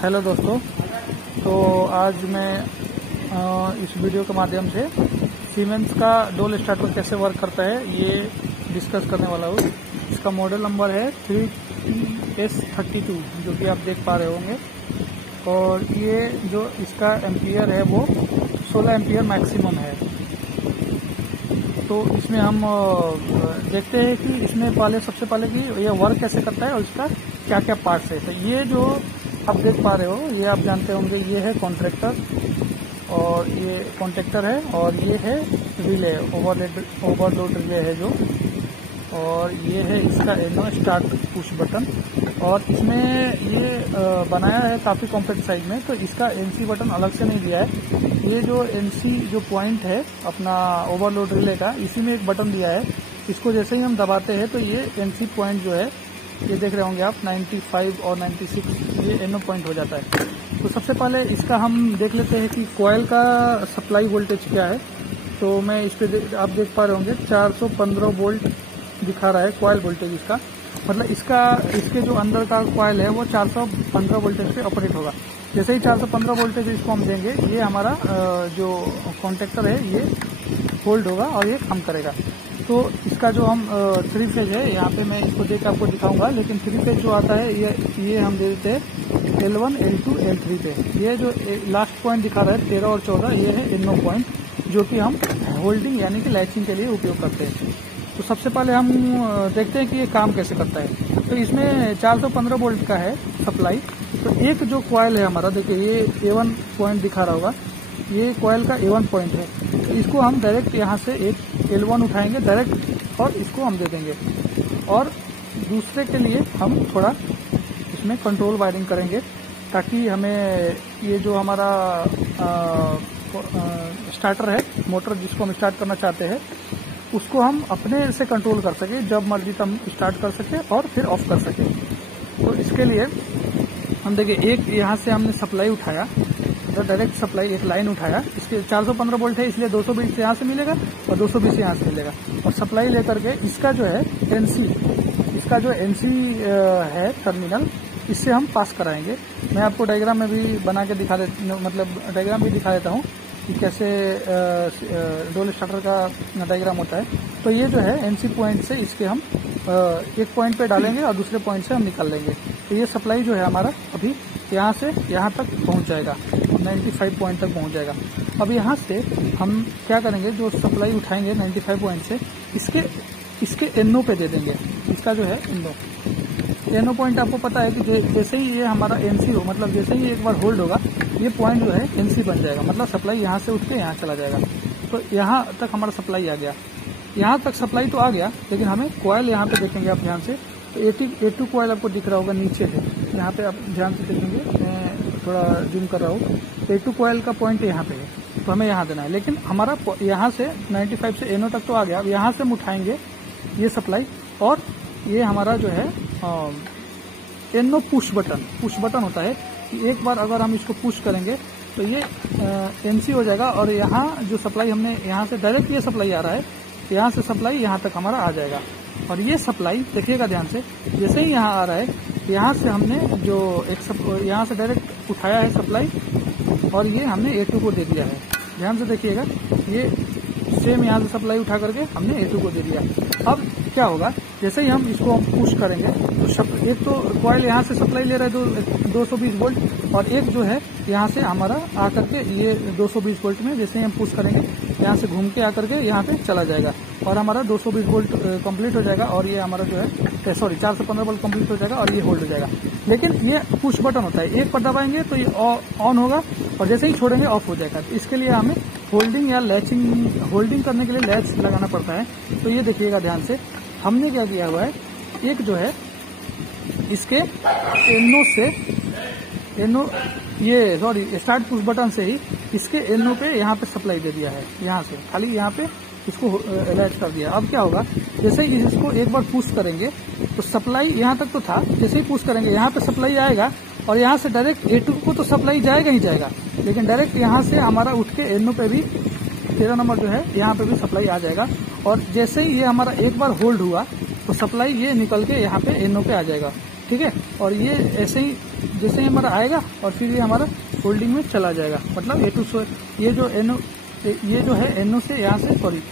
Hello दोस्तों, तो आज मैं इस वीडियो के माध्यम से सीमेंस का डोल स्टार्टर कैसे वर्क करता है ये डिस्कस करने वाला हूँ। इसका मॉडल नंबर है 3PS32 जो कि आप देख पा रहे होंगे, और ये जो इसका एम्पियर है वो 16 एम्पियर मैक्सिमम है। तो इसमें हम देखते हैं कि इसमें सबसे पहले कि ये वर्क कैसे करता है और इसका क्या क्या पार्ट्स है। तो ये जो आप देख पा रहे हो, ये आप जानते होंगे, ये है कॉन्ट्रैक्टर और ये कॉन्टैक्टर है, और ये है रिले, ओवरलोड रिले है जो, और ये है इसका एनो स्टार्ट पुश बटन। और इसमें ये बनाया है काफ़ी कॉम्पैक्ट साइज में, तो इसका एनसी बटन अलग से नहीं दिया है। ये जो एनसी जो पॉइंट है अपना ओवरलोड रिले का, इसी में एक बटन दिया है। इसको जैसे ही हम दबाते हैं तो ये एनसी पॉइंट जो है, ये देख रहे होंगे आप 95 और 96 ये एनो पॉइंट हो जाता है। तो सबसे पहले इसका हम देख लेते हैं कि कॉइल का सप्लाई वोल्टेज क्या है। तो मैं इस पे आप देख पा रहे होंगे 415 वोल्ट दिखा रहा है कॉइल वोल्टेज इसका, मतलब इसके जो अंदर का कॉइल है वो 415 वोल्टेज पे ऑपरेट होगा। जैसे ही 415 वोल्टेज इसको हम देंगे, ये हमारा जो कॉन्टैक्टर है ये होल्ड होगा और ये काम करेगा। तो इसका जो हम 3 फेज है, यहाँ पे मैं इसको देख आपको दिखाऊंगा, लेकिन 3 फेज जो आता है ये हम दे देते हैं L1, L2, L3 पे। ये जो लास्ट पॉइंट दिखा रहा है 13 और 14, ये है एनो पॉइंट, जो कि हम होल्डिंग यानी कि लैचिंग के लिए उपयोग करते हैं। तो सबसे पहले हम देखते हैं कि ये काम कैसे करता है। तो इसमें 415 वोल्ट का है सप्लाई। तो एक जो कॉइल है हमारा, देखिए ये A1 पॉइंट दिखा रहा होगा, ये कॉइल का A1 पॉइंट है। तो इसको हम डायरेक्ट यहाँ से एक L1 उठाएंगे डायरेक्ट और इसको हम दे देंगे, और दूसरे के लिए हम थोड़ा इसमें कंट्रोल वायरिंग करेंगे, ताकि हमें ये जो हमारा स्टार्टर है, मोटर जिसको हम स्टार्ट करना चाहते हैं, उसको हम अपने से कंट्रोल कर सके, जब मर्जी तब स्टार्ट कर सके और फिर ऑफ कर सके। तो इसके लिए हम देखिए, एक यहाँ से हमने सप्लाई उठाया, डायरेक्ट सप्लाई एक लाइन उठाया, इसके 415 वोल्ट है इसलिए 220 यहाँ से मिलेगा और 220 यहाँ से मिलेगा, और सप्लाई लेकर के इसका जो है एनसी, इसका जो एनसी है टर्मिनल, इससे हम पास कराएंगे। मैं आपको डायग्राम में भी बना के दिखा डायग्राम भी दिखा देता हूँ कि कैसे डोल स्टार्टर का डायग्राम होता है। तो ये जो है एनसी पॉइंट से इसके हम एक पॉइंट पे डालेंगे और दूसरे पॉइंट से हम निकाल लेंगे। तो ये सप्लाई जो है हमारा अभी यहाँ से यहाँ तक पहुँच जाएगा, 95 पॉइंट तक पहुँच जाएगा। अब यहाँ से हम क्या करेंगे, जो सप्लाई उठाएंगे 95 पॉइंट से, इसके एनो पे दे देंगे। इसका जो है एनो पॉइंट आपको पता है कि जैसे ही ये हमारा एनसी हो, मतलब जैसे ही एक बार होल्ड होगा, ये पॉइंट जो है एनसी बन जाएगा, मतलब सप्लाई यहाँ से उठ के यहाँ चला जाएगा। तो यहाँ तक हमारा सप्लाई आ गया, यहाँ तक सप्लाई तो आ गया, लेकिन हमें कॉइल यहाँ पे देखेंगे आप ध्यान से, तो 82 कॉइल आपको दिख रहा होगा नीचे है, यहाँ पे आप ध्यान से देखेंगे, मैं थोड़ा जूम कर रहा हूँ। 82 कॉइल का पॉइंट यहाँ पे है, तो हमें यहाँ देना है। लेकिन हमारा यहाँ से 95 से एनो तक तो आ गया। अब यहाँ से हम उठाएंगे ये सप्लाई, और ये हमारा जो है एनो पुश बटन होता है कि एक बार अगर हम इसको पुश करेंगे तो ये एनसी हो जाएगा, और यहाँ जो सप्लाई हमने यहाँ से डायरेक्ट ये सप्लाई आ रहा है, यहाँ से सप्लाई यहाँ तक हमारा आ जाएगा। और ये सप्लाई देखिएगा ध्यान से, जैसे ही यहाँ आ रहा है, यहाँ से हमने जो यहाँ से डायरेक्ट उठाया है सप्लाई, और ये हमने A2 को दे दिया है। ध्यान से देखिएगा, ये सेम यहाँ से सप्लाई उठा करके हमने A2 को दे दिया। अब क्या होगा, जैसे ही हम इसको पुश करेंगे तो एक तो कॉइल यहाँ से सप्लाई ले रहा है 220 वोल्ट, और एक जो है यहाँ से हमारा आकर के ये 220 वोल्ट में जैसे ही हम पुश करेंगे, यहाँ से घूम के आकर के यहाँ पे चला जाएगा, और हमारा 220 वोल्ट कंप्लीट हो जाएगा, और ये हमारा जो है 415 वोल्ट कंप्लीट हो जाएगा, और ये होल्ड हो जाएगा। लेकिन ये पुश बटन होता है, एक पर दबाएंगे तो ये ऑन होगा, और जैसे ही छोड़ेंगे ऑफ हो जाएगा। तो इसके लिए हमें होल्डिंग करने के लिए लैच लगाना पड़ता है। तो ये देखिएगा ध्यान से, हमने क्या किया हुआ है, एक जो है इसके स्टार्ट पुश बटन से ही इसके एनो पे यहाँ पे सप्लाई दे दिया है, यहाँ से खाली यहाँ पे इसको लैच कर दिया। अब क्या होगा, जैसे ही इसको एक बार पुश करेंगे तो सप्लाई यहाँ तक तो था, जैसे ही पुश करेंगे यहाँ पे सप्लाई आएगा, और यहाँ से डायरेक्ट A2 को तो सप्लाई जाएगा ही जाएगा, लेकिन डायरेक्ट यहाँ से हमारा उठ के एनो पे भी 13 नंबर जो है यहाँ पे भी सप्लाई आ जाएगा। और जैसे ही ये हमारा एक बार होल्ड हुआ तो सप्लाई ये निकल के यहाँ पे एनो पे आ जाएगा, ठीक है। और ये ऐसे ही जैसे ही हमारा आएगा और फिर ये हमारा होल्डिंग में चला जाएगा। मतलब ए टू ये जो है एनओ से यहाँ से सॉरी,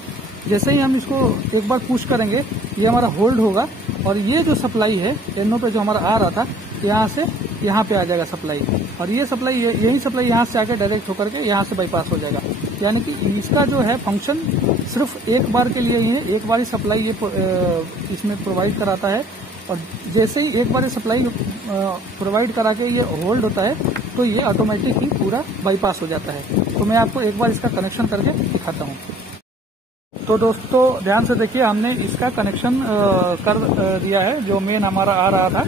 जैसे ही हम इसको एक बार पुश करेंगे ये हमारा होल्ड होगा और ये जो सप्लाई है एनओ पे जो हमारा आ रहा था यहाँ से यहाँ पे आ जाएगा सप्लाई, और ये सप्लाई यही सप्लाई यहाँ से आके डायरेक्ट होकर के यहाँ से बाईपास हो जाएगा। यानी कि इसका जो है फंक्शन सिर्फ एक बार के लिए ही है, एक बार ही सप्लाई ये इसमें प्रोवाइड कराता है, और जैसे ही एक बार ये सप्लाई प्रोवाइड करा के ये होल्ड होता है तो ये ऑटोमेटिक ही पूरा बाईपास हो जाता है। तो मैं आपको एक बार इसका कनेक्शन करके दिखाता हूँ। तो दोस्तों ध्यान से देखिए, हमने इसका कनेक्शन कर दिया है जो मेन हमारा आ रहा था।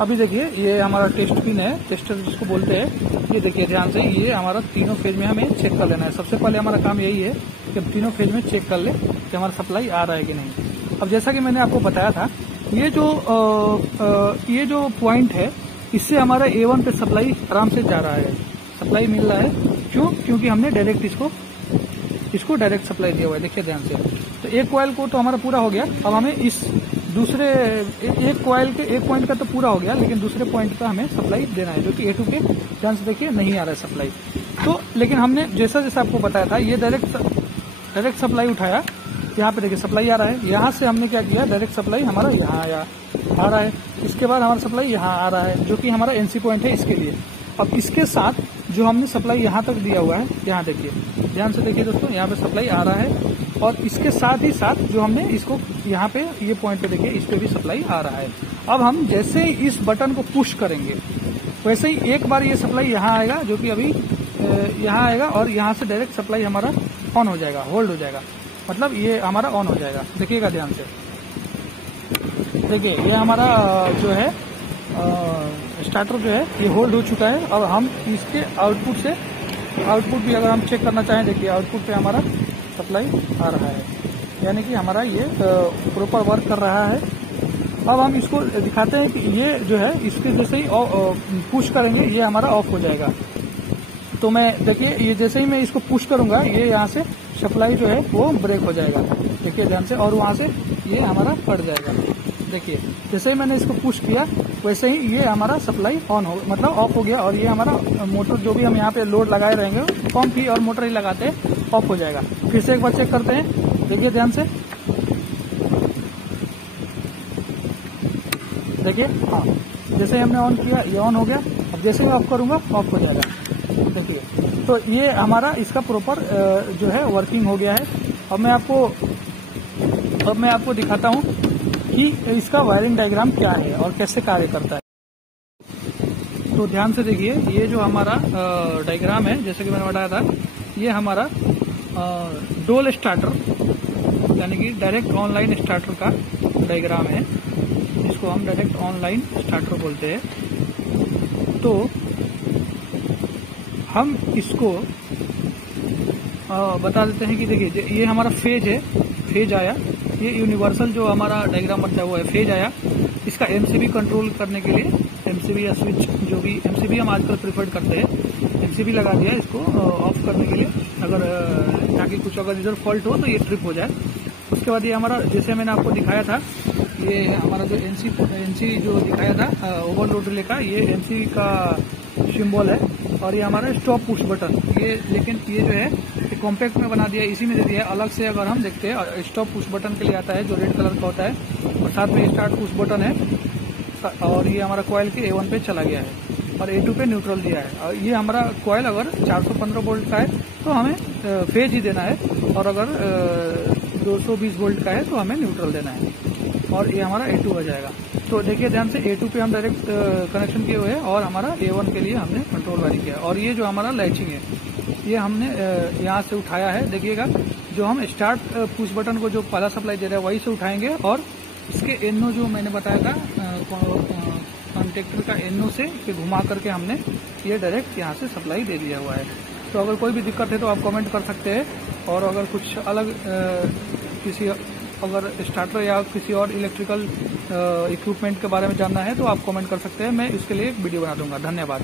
अभी देखिए ये हमारा टेस्ट पिन है, टेस्टर जिसको बोलते हैं। ये देखिए ध्यान से, ये हमारा तीनों फेज में हमें चेक कर लेना है। सबसे पहले हमारा काम यही है कि हम तीनों फेज में चेक कर ले कि हमारा सप्लाई आ रहा है कि नहीं। अब जैसा कि मैंने आपको बताया था, ये जो पॉइंट है इससे हमारा A1 पे सप्लाई आराम से जा रहा है, सप्लाई मिल रहा है। क्यों? क्योंकि हमने डायरेक्ट इसको डायरेक्ट सप्लाई दिया हुआ है। देखिए ध्यान से, तो एक कॉइल को तो हमारा पूरा हो गया। अब हमें इस दूसरे एक कॉइल के एक पॉइंट का तो पूरा हो गया, लेकिन दूसरे पॉइंट का हमें सप्लाई देना है जो कि A2 पे ध्यान से देखिए नहीं आ रहा है सप्लाई। तो लेकिन हमने जैसा जैसा आपको बताया था, ये डायरेक्ट सप्लाई उठाया। यहाँ पे देखिए सप्लाई आ रहा है, यहाँ से हमने क्या किया, डायरेक्ट सप्लाई हमारा यहाँ आ रहा है। इसके बाद हमारा सप्लाई यहाँ आ रहा है जो कि हमारा NC पॉइंट है इसके लिए। अब इसके साथ जो हमने सप्लाई यहाँ तक दिया हुआ है, यहाँ देखिए ध्यान से देखिए दोस्तों, यहाँ पे सप्लाई आ रहा है, और इसके साथ ही साथ जो हमने इसको यहाँ पे ये पॉइंट पे देखिए, इस पे भी सप्लाई आ रहा है। अब हम जैसे ही इस बटन को पुश करेंगे वैसे ही एक बार ये सप्लाई यहाँ आएगा, जो कि अभी यहाँ आएगा, और यहाँ से डायरेक्ट सप्लाई हमारा ऑन हो जाएगा, होल्ड हो जाएगा। मतलब ये हमारा ऑन हो जाएगा। देखिएगा ध्यान से, देखिए ये हमारा जो है स्टार्टर जो है ये होल्ड हो चुका है। और हम इसके आउटपुट भी अगर हम चेक करना चाहें, देखिए आउटपुट पे हमारा सप्लाई आ रहा है, यानी कि हमारा ये प्रॉपर वर्क कर रहा है। अब हम इसको दिखाते हैं कि ये जो है इसके जैसे ही पुश करेंगे ये हमारा ऑफ हो जाएगा। तो मैं देखिए ये जैसे ही मैं इसको पुश करूंगा ये यहाँ से सप्लाई जो है वो ब्रेक हो जाएगा। देखिए ध्यान से, और वहां से ये हमारा कट जाएगा। देखिए जैसे ही मैंने इसको पुश किया वैसे ही ये हमारा सप्लाई ऑन हो मतलब ऑफ हो गया, और ये हमारा मोटर जो भी हम यहाँ पे लोड लगाए रहेंगे पंप ही और मोटर ही लगाते ऑफ हो जाएगा। फिर से एक बार चेक करते हैं, देखिए ध्यान से, देखिए हाँ जैसे ही हमने ऑन किया ये ऑन हो गया। अब जैसे ही ऑफ करूंगा ऑफ हो जाएगा। देखिए तो ये हमारा इसका प्रॉपर जो है वर्किंग हो गया है। अब मैं आपको दिखाता हूँ कि इसका वायरिंग डायग्राम क्या है और कैसे कार्य करता है। तो ध्यान से देखिए, ये जो हमारा डायग्राम है, जैसे कि मैंने बताया था, ये हमारा डोल स्टार्टर यानी कि डायरेक्ट ऑनलाइन स्टार्टर का डायग्राम है, जिसको हम डायरेक्ट ऑनलाइन स्टार्टर बोलते हैं। तो हम इसको बता देते हैं कि देखिए ये हमारा फेज है, फेज आया, ये यूनिवर्सल जो हमारा डायग्राम बनता है वो है फेज आया। इसका एमसीबी कंट्रोल करने के लिए, एमसीबी या स्विच जो भी, एमसीबी हम आजकल प्रेफर्ड करते हैं, एमसीबी लगा दिया इसको ऑफ करने के लिए, अगर ताकि कुछ अगर इधर फॉल्ट हो तो ये ट्रिप हो जाए। उसके बाद ये हमारा, जैसे मैंने आपको दिखाया था, ये हमारा जो एनसी जो दिखाया था ओवरलोड रिले का, ये एनसी का सिंबल है, और ये हमारा स्टॉप पुश बटन, ये लेकिन ये जो है कॉम्पैक्ट में बना दिया, इसी में दे दिया है। अलग से अगर हम देखते हैं स्टॉप पुश बटन के लिए आता है जो रेड कलर का होता है, और साथ में स्टार्ट पुश बटन है, और ये हमारा कॉइल के A1 पे चला गया है, और A2 पे न्यूट्रल दिया है। और ये हमारा कॉइल अगर 415 वोल्ट का है तो हमें फेज ही देना है, और अगर 220 वोल्ट का है तो हमें न्यूट्रल देना है, और ये हमारा A2 आ जाएगा। तो देखिए ध्यान से, A2 पे हम डायरेक्ट कनेक्शन किए हुए हैं, और हमारा A1 के लिए हमने कंट्रोल वायरिंग किया। और ये जो हमारा लैचिंग है ये हमने यहाँ से उठाया है। देखिएगा, जो हम स्टार्ट पुश बटन को जो पहला सप्लाई दे रहे हैं वही से उठाएंगे, और इसके एनओ जो मैंने बताया था कॉन्टेक्टर का एनओ से फिर घुमा करके हमने ये डायरेक्ट यहाँ से सप्लाई दे दिया हुआ है। तो अगर कोई भी दिक्कत है तो आप कमेंट कर सकते हैं, और अगर कुछ अलग किसी अगर स्टार्टर या किसी और इलेक्ट्रिकल इक्विपमेंट के बारे में जानना है तो आप कमेंट कर सकते हैं, मैं इसके लिए एक वीडियो बना दूंगा। धन्यवाद।